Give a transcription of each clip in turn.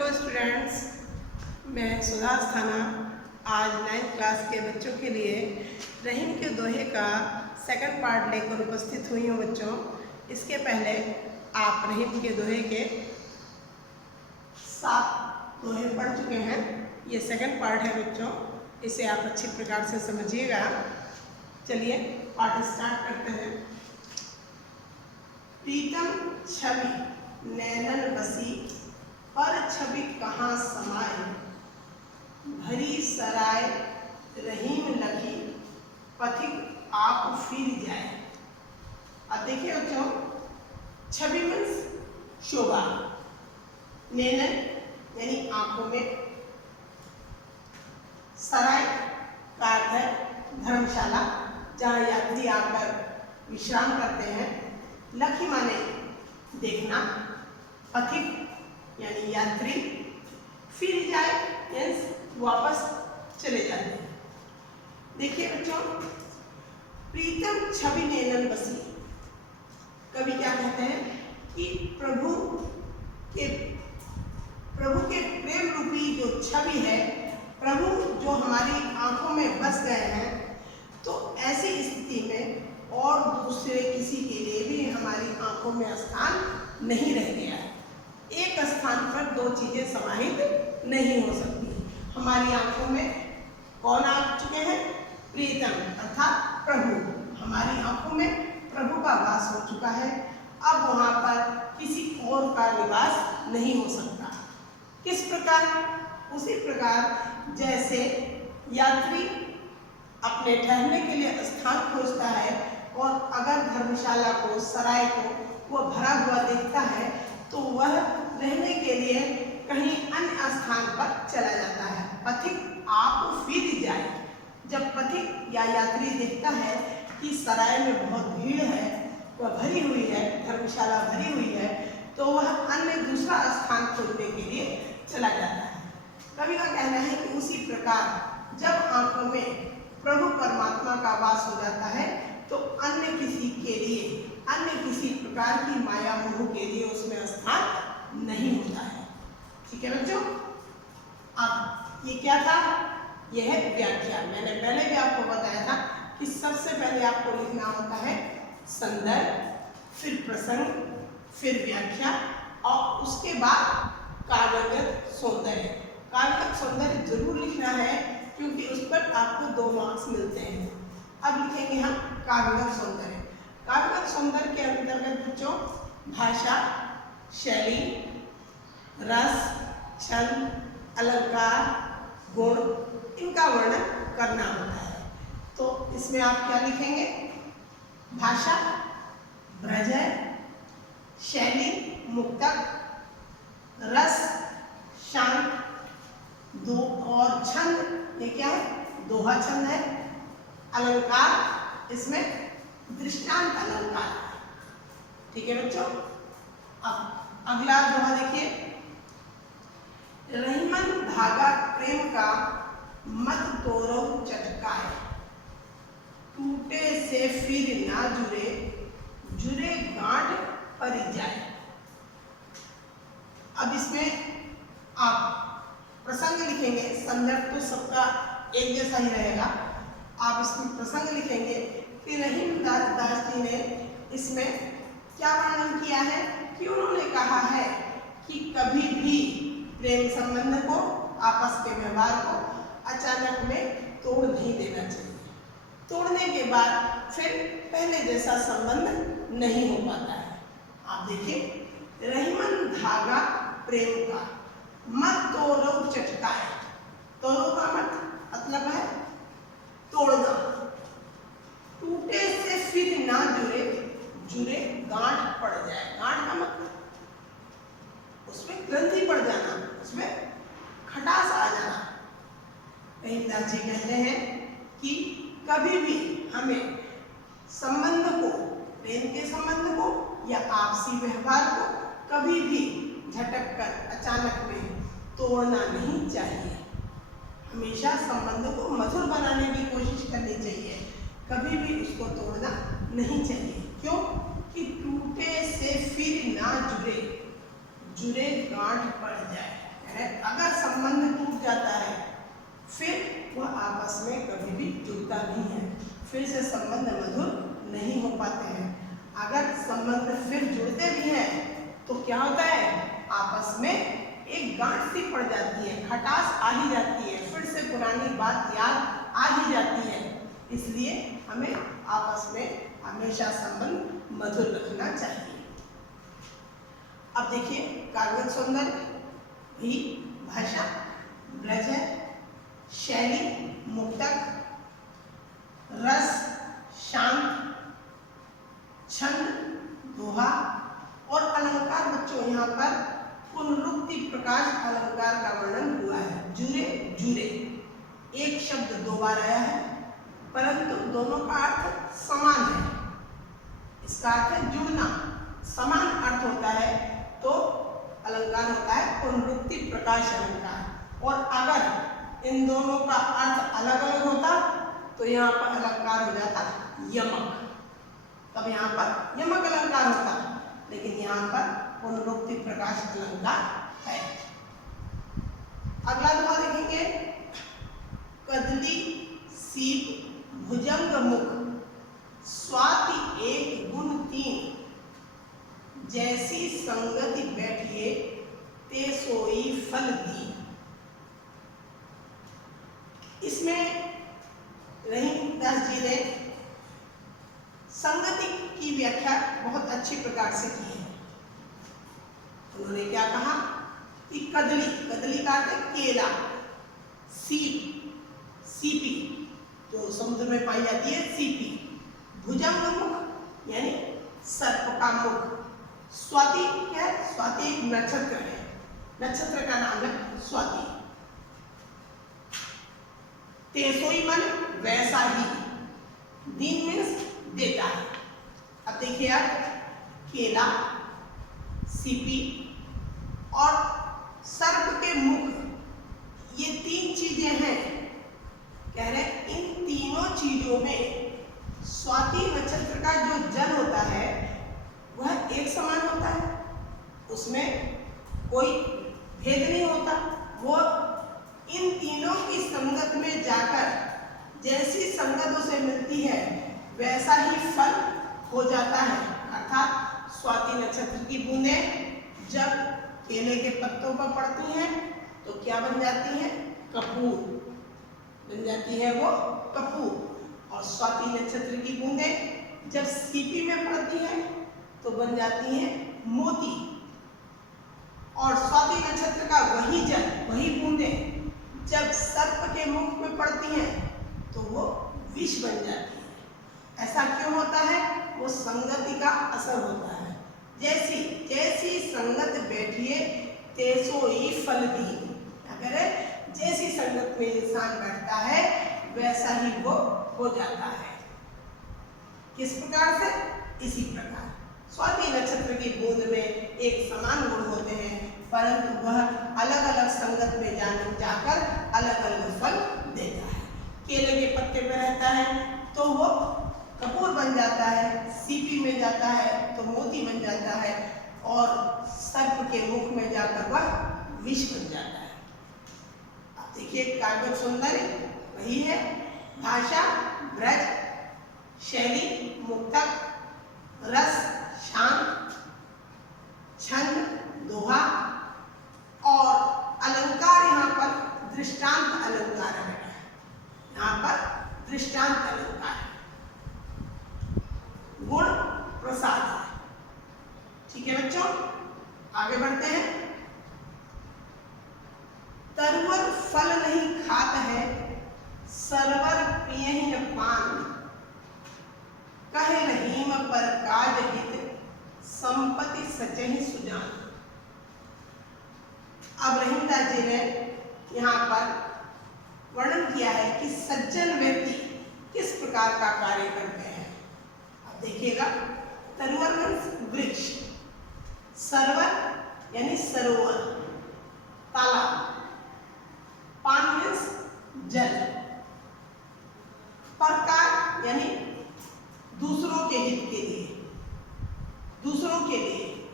Hello students, मैं सुधा अस्थाना आज 9th class के बच्चों के लिए रहीम के दोहे का सेकंड पार्ट लेकर उपस्थित हुई हूँ। बच्चों, इसके पहले आप रहीम के दोहे के 7 दोहे पढ़ चुके हैं। ये सेकंड पार्ट है बच्चों, इसे आप अच्छी प्रकार से समझिएगा। चलिए पाठ स्टार्ट करते हैं। प्रीतम छवि नैनन बसी, पर छवि कहाँ समाए, भरी सराय रहीम लखी, पथिक आप फिर जाए। अब देखिए बच्चों, छवि मीन्स शोभा, नैनन यानी आंखों में, सराय का अर्थ है धर्मशाला जहाँ यात्री आकर विश्राम करते हैं, लखी माने देखना, पथिक यानी यात्री, फिर जाए यानी वापस चले जाते हैं। देखिए बच्चों, प्रीतम छवि नैनन बसी, कवि क्या कहते हैं कि प्रभु के प्रेम रूपी जो छवि है, प्रभु जो हमारी आंखों में बस गए हैं, तो ऐसी स्थिति में और दूसरे किसी के लिए भी हमारी आंखों में स्थान नहीं रह गया है। एक स्थान पर दो चीजें समाहित नहीं हो सकती। हमारी आंखों में कौन आ चुके हैं? प्रीतम अर्थात प्रभु। हमारी आंखों में प्रभु का वास हो चुका है। अब वहां पर किसी और का निवास नहीं हो सकता। किस प्रकार? उसी प्रकार जैसे यात्री अपने ठहरने के लिए स्थान खोजता है और अगर धर्मशाला को, सराय को वह भरा हुआ देखता है तो वह रहने के लिए कहीं अन्य स्थान पर चला जाता है। पथिक आप फिर जाए। जब पथिक या यात्री देखता है कि सराय में बहुत भीड़ है, वह भरी हुई है, धर्मशाला भरी हुई है, तो वह अन्य दूसरा स्थान खोजने के लिए चला जाता है। कवि का कहना है कि उसी प्रकार जब आंखों में प्रभु परमात्मा का वास हो जाता है तो अन्य किसी के लिए, अन्य किसी प्रकार की माया मोह के लिए उसमें स्थान नहीं होता है। ठीक है बच्चों, अब ये क्या था? यह है व्याख्या। मैंने पहले भी आपको बताया था कि सबसे पहले आपको लिखना होता है संदर्भ, फिर प्रसंग, फिर व्याख्या और उसके बाद काव्यगत सौंदर्य। काव्यगत सौंदर्य जरूर लिखना है क्योंकि उस पर आपको 2 मार्क्स मिलते हैं। अब लिखेंगे हम काव्यगत सौंदर्य। काव्यगत सौंदर्य के अंतर्गत बच्चों भाषा, शैली, रस, छंद, अलंकार, गुण, इनका वर्णन करना होता है। तो इसमें आप क्या लिखेंगे? भाषा ब्रज है, शैली मुक्तक, रस शांत, दो और छंद, ये क्या है? दोहा छंद है। अलंकार, इसमें दृष्टांत अलंकार। ठीक है बच्चों, अब अगला दोहा देखिए। रहीमन धागा प्रेम का, मत तोड़ो चटकाए, टूटे से फिर ना जुड़े, जुड़े गांठ पर जाए। अब इसमें आप प्रसंग लिखेंगे। संदर्भ तो सबका एक जैसा ही रहेगा। आप इसमें प्रसंग लिखेंगे कि रहीम दास जी ने इसमें क्या वर्णन किया है कि उन्होंने कहा है कि कभी भी प्रेम संबंध को, आपस के व्यवहार को अचानक में तोड़ नहीं देना चाहिए। तोड़ने के बाद फिर पहले जैसा संबंध नहीं हो पाता है। आप देखिए, रहीमन धागा प्रेम का, मत तोड़ो चटकाए। तोड़ो का मतलब है तोड़ना। टूटे से फिर ना जुड़े, जुड़े गांठ पड़ जाए। गांठ का मतलब उसमें ग्रंथि पड़ जाना, उसमें खटास आ जाना। रहीमदास जी कहते हैं कि कभी भी हमें संबंध को, प्रेम के संबंध को या आपसी व्यवहार को कभी भी झटक कर अचानक में तोड़ना नहीं चाहिए। हमेशा संबंध को मधुर बनाने की कोशिश करनी चाहिए, कभी भी उसको तोड़ना नहीं चाहिए। क्यों? कि टूटे से फिर ना जुड़े, जुड़े गांठ पड़ जाए। अगर संबंध टूट जाता है फिर वह आपस में कभी भी जुड़ता नहीं है, फिर से संबंध मधुर नहीं हो पाते हैं। अगर संबंध फिर जुड़ते भी हैं तो क्या होता है, आपस में एक गांठ सी पड़ जाती है, खटास आ ही जाती है, फिर से पुरानी बात याद आ ही जाती है। इसलिए हमें आपस में हमेशा संबंध मधुर रखना चाहिए। अब देखिए काव्य सौंदर्य भी भाषा, ब्रज है, शैली, मुक्तक, रस, शांत, छंद, दोहा और अलंकार। बच्चों यहाँ पर पुनरुक्ति प्रकाश अलंकार का वर्णन हुआ है। जुरे, जुरे एक शब्द दो बार आया है परंतु दोनों का अर्थ समान है। इसका अर्थ है जुड़ना, समान अर्थ होता है तो अलंकार होता है पुनरुक्ति प्रकाश अलंकार। और अगर इन दोनों का अर्थ अलग अलग होता तो यहाँ पर अलंकार हो जाता यमक, तब यहाँ पर यमक अलंकार होता, लेकिन यहाँ पर पुनरुक्ति प्रकाश अलंकार है। अगला दोहा देखेंगे, कदली सीप भुजंग मुख, स्वाति एक गुण तीन, जैसी संगति बैठिए ते सोई फल दी। इसमें रहीमदास जी ने संगति की व्याख्या बहुत अच्छी प्रकार से की है। उन्होंने क्या कहा कि कदली, कदली का अर्थ है केला, सीप, सीपी जो समुद्र में पाई जाती है सीपी, भुजंग मुख यानी सर्प का मुख, स्वाति क्या है, स्वाति एक नक्षत्र है, नक्षत्र का नाम है स्वाति, तेसोई मन वैसा ही, दीन मीन्स देता है। अब देखिए आप, केला, सीपी और सर्प के मुख, ये तीन चीजें हैं। कह रहे इन तीनों चीजों में स्वाति नक्षत्र का जो जल होता है वह एक समान होता है, उसमें कोई भेद नहीं होता। वो इन तीनों की संगत में जाकर जैसी संगत उसे मिलती है वैसा ही फल हो जाता है। अर्थात स्वाति नक्षत्र की बूंदें जब केले के पत्तों पर पड़ती हैं तो क्या बन जाती है, कपूर बन जाती है, वो कपूर। और स्वाति नक्षत्र की बूंदें जब सीपी में पड़ती हैं तो बन जाती हैं मोती। और स्वाति नक्षत्र का वही जल, वही बूंदें जब सर्प के मुख में पड़ती हैं तो वो विष बन जाती है। ऐसा क्यों होता है, वो संगति का असर होता है। जैसी जैसी संगत बैठिए तेसो ही फल दी, अगर जैसी संगत में इंसान बैठता है वैसा ही वो हो जाता है। किस प्रकार से, इसी प्रकार स्वाति नक्षत्र की बूंद में एक समान गुण होते हैं परंतु वह अलग अलग संगत में जाकर अलग अलग फल देता है। केले के पत्ते पे रहता है तो वो कपूर बन जाता है, सीपी में जाता है तो मोती बन जाता है और सर्प के मुख में जाकर वह विष बन जाता है। अब देखिए काव्य सौंदर्य वही है, भाषा, ब्रज, शैली, मुक्तक, रस, शांत, छंद, दोहा और अलंकार। यहाँ पर दृष्टांत अलंकार है, यहाँ पर दृष्टांत अलंकार है, गुण प्रसाद है। ठीक है बच्चों, आगे बढ़ते हैं। तरवर फल नहीं खात है, सरवर पियहि न पान, कहे रहीम पर काज हित, संपत्ति सचहि सुजान। अब रहीमदास जी ने यहाँ पर वर्णन किया है कि सज्जन व्यक्ति किस प्रकार का कार्य करते हैं। अब देखिएगा, तरवर मीन्स वृक्ष, सरवर यानी सरोवर, तालाब, पान मीन्स जल, परकार यानी दूसरों के हित के लिए, दूसरों के लिए,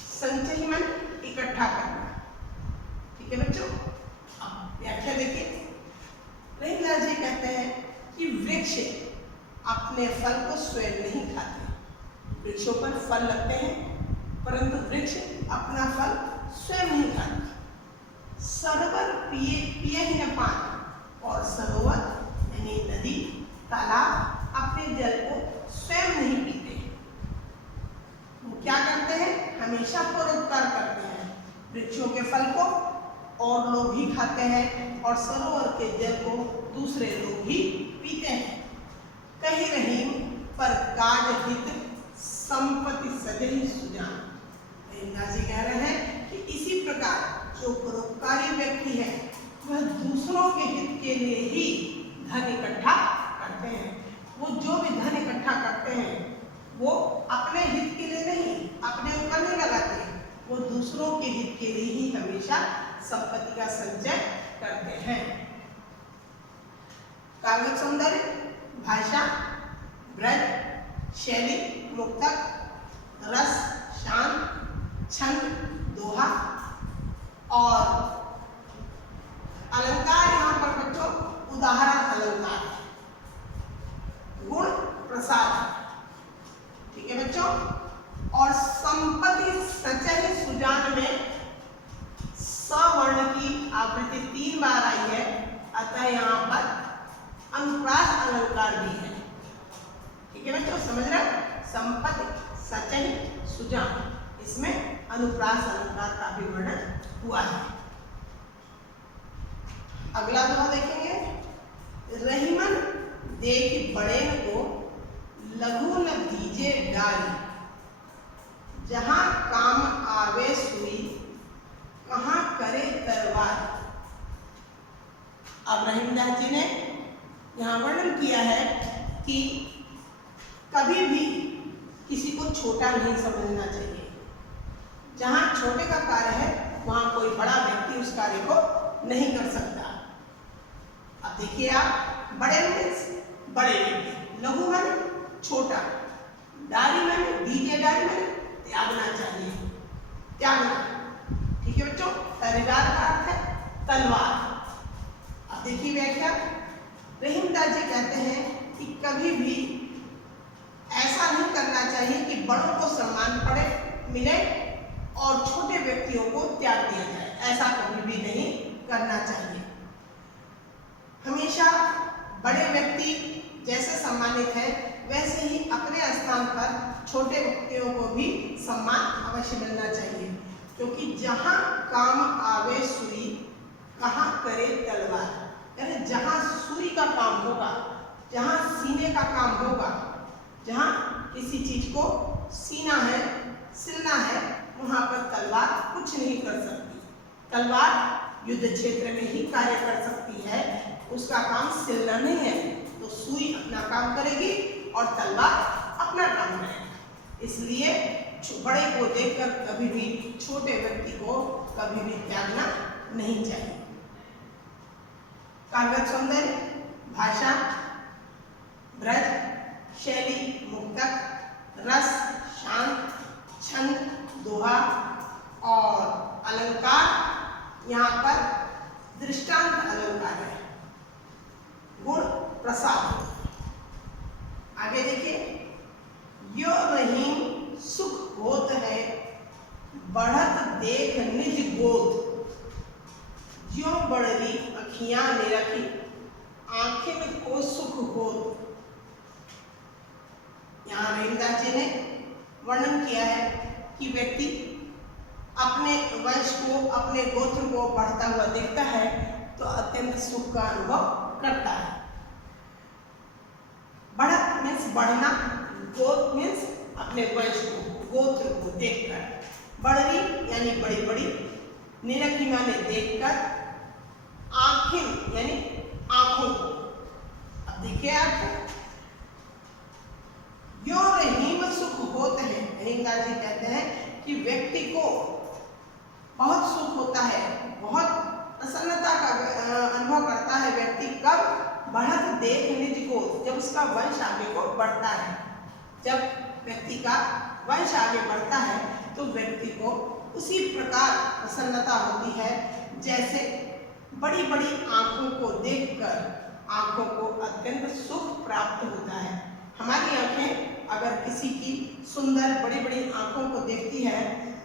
संचय मन इकट्ठा करना, ठीक है बच्चों, अब व्याख्या देखिए। रहीमदास जी कहते हैं कि वृक्ष अपने फल को स्वयं नहीं खाते। वृक्षों पर फल लगते हैं परंतु वृक्ष अपना फल स्वयं नहीं खाते। सरोवर पिए ही न पानी, और सरोवर यानी नदी तालाब अपने जल को स्वयं नहीं पीते हैं। वो क्या करते हैं? हमेशा परोपकार करते हैं। वृक्षों के फल को और लोग ही खाते हैं और सरोवर के जल को दूसरे लोग ही पीते हैं। कही रहीम पर काज हित संपत्ति सदैव सुजान। रहीमदास जी कह रहे हैं कि इसी प्रकार जो परोपकारी व्यक्ति है वह दूसरों के हित के लिए ही धन इकट्ठा करते हैं। वो जो भी धन इकट्ठा करते हैं वो अपने हित के लिए नहीं, अपने ऊपर नहीं लगाते, वो दूसरों के हित के लिए ही हमेशा संपत्ति का संचय करते हैं। काव्य सौंदर्य, भाषा, ब्रज, शैली, मुक्तक, रस, शांत, छंद, दोहा और अलंकार। यहाँ पर बच्चों उदाहरण अलंकार, गुण, प्रसाद, ठीक है बच्चों। और संपत्ति संचय सुजान में सवर्ण की आवृत्ति 3 बार आई है, अतः यहाँ पर अनुप्रास अलंकार भी है। ठीक है बच्चों, समझ रहे? संपत्ति सचय सुजान, इसमें अनुप्रास अलंकार का भी वर्णन हुआ है। अगला दोहा देखेंगे। रहीमन देख बड़े को लघु न दीजे डारी, जहां काम आवे सुई कहां करे तलवार। अब रहीमदास जी ने यहाँ वर्णन किया है कि कभी भी किसी को छोटा नहीं समझना चाहिए। जहाँ छोटे का कार्य है वहाँ कोई बड़ा व्यक्ति उस कार्य को नहीं कर सकता। अब देखिए आप, बड़े मीन्स बड़े व्यक्ति, लघु माने छोटा, डारी माने दीजिए, डारी माने त्यागना चाहिए, त्यागना। ठीक है बच्चों, तलवार का अर्थ है तलवार। अब देखिए व्याख्या। रहीमदास जी कहते हैं कि कभी भी ऐसा नहीं करना चाहिए कि बड़ों को सम्मान पड़े मिले और छोटे व्यक्तियों को त्याग दिया जाए, ऐसा कभी भी नहीं करना चाहिए। हमेशा बड़े व्यक्ति जैसे सम्मानित है वैसे ही अपने स्थान पर छोटे व्यक्तियों को भी सम्मान अवश्य मिलना चाहिए, क्योंकि जहाँ काम आवे सुई कहाँ करे तलवार। यानी जहाँ सुई का काम होगा, जहाँ सीने का काम होगा, जहाँ किसी चीज को सीना है, सिलना है, वहां पर तलवार कुछ नहीं कर सकती। तलवार युद्ध क्षेत्र में ही कार्य कर सकती है, उसका काम सिलना नहीं है। तो सुई अपना काम करेगी और तलवार अपना काम करेगा। इसलिए बड़े को देखकर कभी भी छोटे व्यक्ति को कभी भी त्यागना नहीं चाहिए। काव्य सौंदर्य, भाषा, ब्रज, शैली, मुक्तक, रस, शांत, छंद, दोहा और अलंकार। यहाँ पर दृष्टांत अलंकार है। गुण, प्रसाद। आगे देखिए। यो रहीम सुख होत है बढ़त देख निज गोद, ज्यों बड़री अखियां निरखी आंखें को सुख होत। यहाँ रहीमदास जी ने वर्णन किया है कि व्यक्ति अपने वंश को, अपने गोत्र को बढ़ता हुआ देखता है तो अत्यंत सुख का अनुभव करता है। बढ़त मीन्स बढ़ना, गोत्र मीन्स अपने वंश को, गोत्र को देखकर, बड़री यानी बड़ी बड़ी, निरखी माने देखकर, आंखें यानी आंखों को। अब देखिए आप, यो रहीम सुख होते हैं। रहीमदास जी कहते हैं कि व्यक्ति को बहुत सुख होता है, बहुत प्रसन्नता का अनुभव करता है व्यक्ति कब? बढ़त देख निज को, जब उसका वंश आगे को बढ़ता है। जब व्यक्ति का वंश आगे बढ़ता है तो व्यक्ति को उसी प्रकार प्रसन्नता होती है जैसे बड़ी बड़ी आँखों को देखकर आँखों को अत्यंत सुख प्राप्त होता है। हमारी आँखें अगर किसी की सुंदर बड़ी बड़ी आँखों को देखती है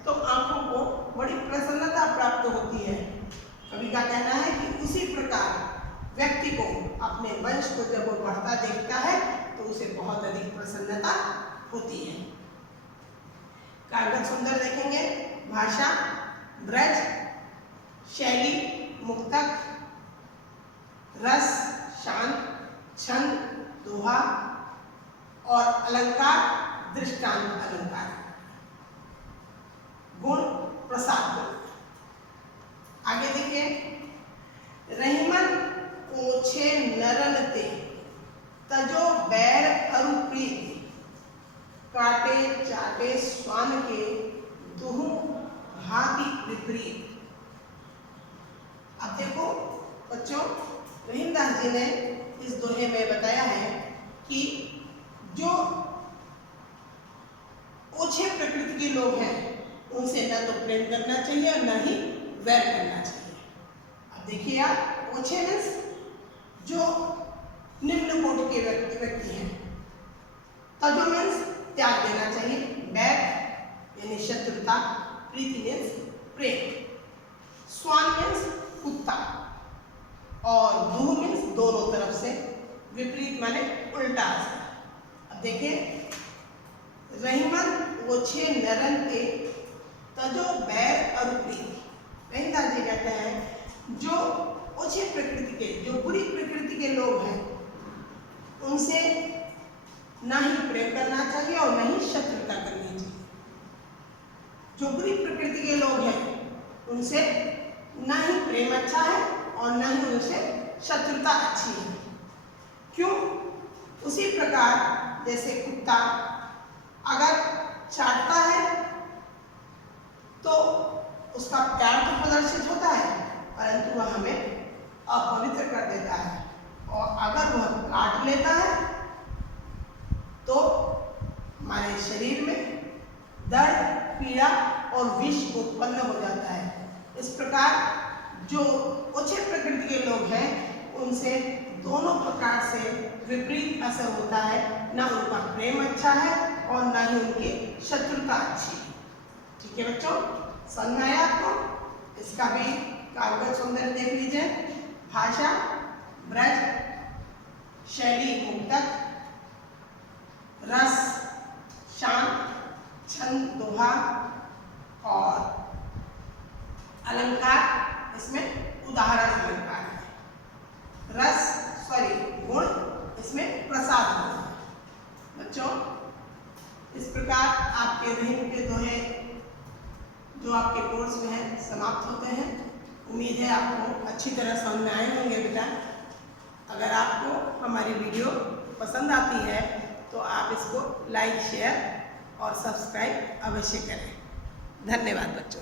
तो आँखों को बड़ी प्रसन्नता प्राप्त होती है। कवि का कहना है कि उसी प्रकार व्यक्ति को अपने वंश को जब वो बढ़ता देखता है तो उसे बहुत अधिक प्रसन्नता होती है। काव्य सुंदर देखेंगे, भाषा, ब्रज, शैली, मुक्तक, रस, शांत, छंद, दोहा और अलंकार, दृष्टांत अलंकार। गुण, प्रसाद गुण। आगे देखिए, रहीमन ओछे नरन ते तजो बैर अरु प्रीति काटे चाटे स्वान के दुहु भांति विपरीत। अब देखो बच्चों, रहीमदास जी ने इस दोहे में बताया है कि जो ओछे प्रकृति के लोग हैं उनसे न तो प्रेम करना चाहिए और न ही वैर करना चाहिए। अब देखिए आप, ओछे मीन्स जो निम्न कोटि के व्यक्ति हैं। तजो मीन्स त्याग देना चाहिए, बैर यानी शत्रुता, प्रीति मीन्स प्रेम, स्वान मीन्स कुत्ता और दुह मीन्स दोनों तरफ से, विपरीत माने उल्टा असर। अब देखिए, रहीमन ओछे नरन ते तजो बैर अरु प्रीति। रहीमदास जी कहते हैं जो ओछे प्रकृति के, जो बुरी प्रकृति के लोग हैं उनसे ना ही प्रेम करना चाहिए और ना ही शत्रुता करनी चाहिए। जो बुरी प्रकृति के लोग हैं उनसे ना ही प्रेम अच्छा है और ना ही उनसे शत्रुता अच्छी है। क्यों? उसी प्रकार जैसे कुत्ता अगर चाटता है तो उसका प्यार तो प्रदर्शित होता है परंतु वह हमें अपवित्र कर देता है, और अगर वह काट लेता है तो हमारे शरीर में दर्द, पीड़ा और विष उत्पन्न हो जाता है। इस प्रकार जो ओछे प्रकृति के लोग हैं उनसे दोनों प्रकार से विपरीत असर होता है, ना उनका प्रेम अच्छा है और ना ही उनकी शत्रुता अच्छी है। ठीक है बच्चों, समझ में आया आपको? इसका भी काव्य सुंदर देख लीजिए, भाषा, ब्रज, शैली, मुक्तक, रस, शांत, छंद, दोहा और अलंकार, इसमें उदाहरण अलंकार है। गुण, इसमें प्रसाद गुण है। बच्चों, इस प्रकार आपके रहीम के दोहे जो आपके कोर्स में है समाप्त होते हैं। उम्मीद है आपको अच्छी तरह समझ में आए होंगे बेटा। अगर आपको हमारी वीडियो पसंद आती है तो आप इसको लाइक, शेयर और सब्सक्राइब अवश्य करें। धन्यवाद बच्चों।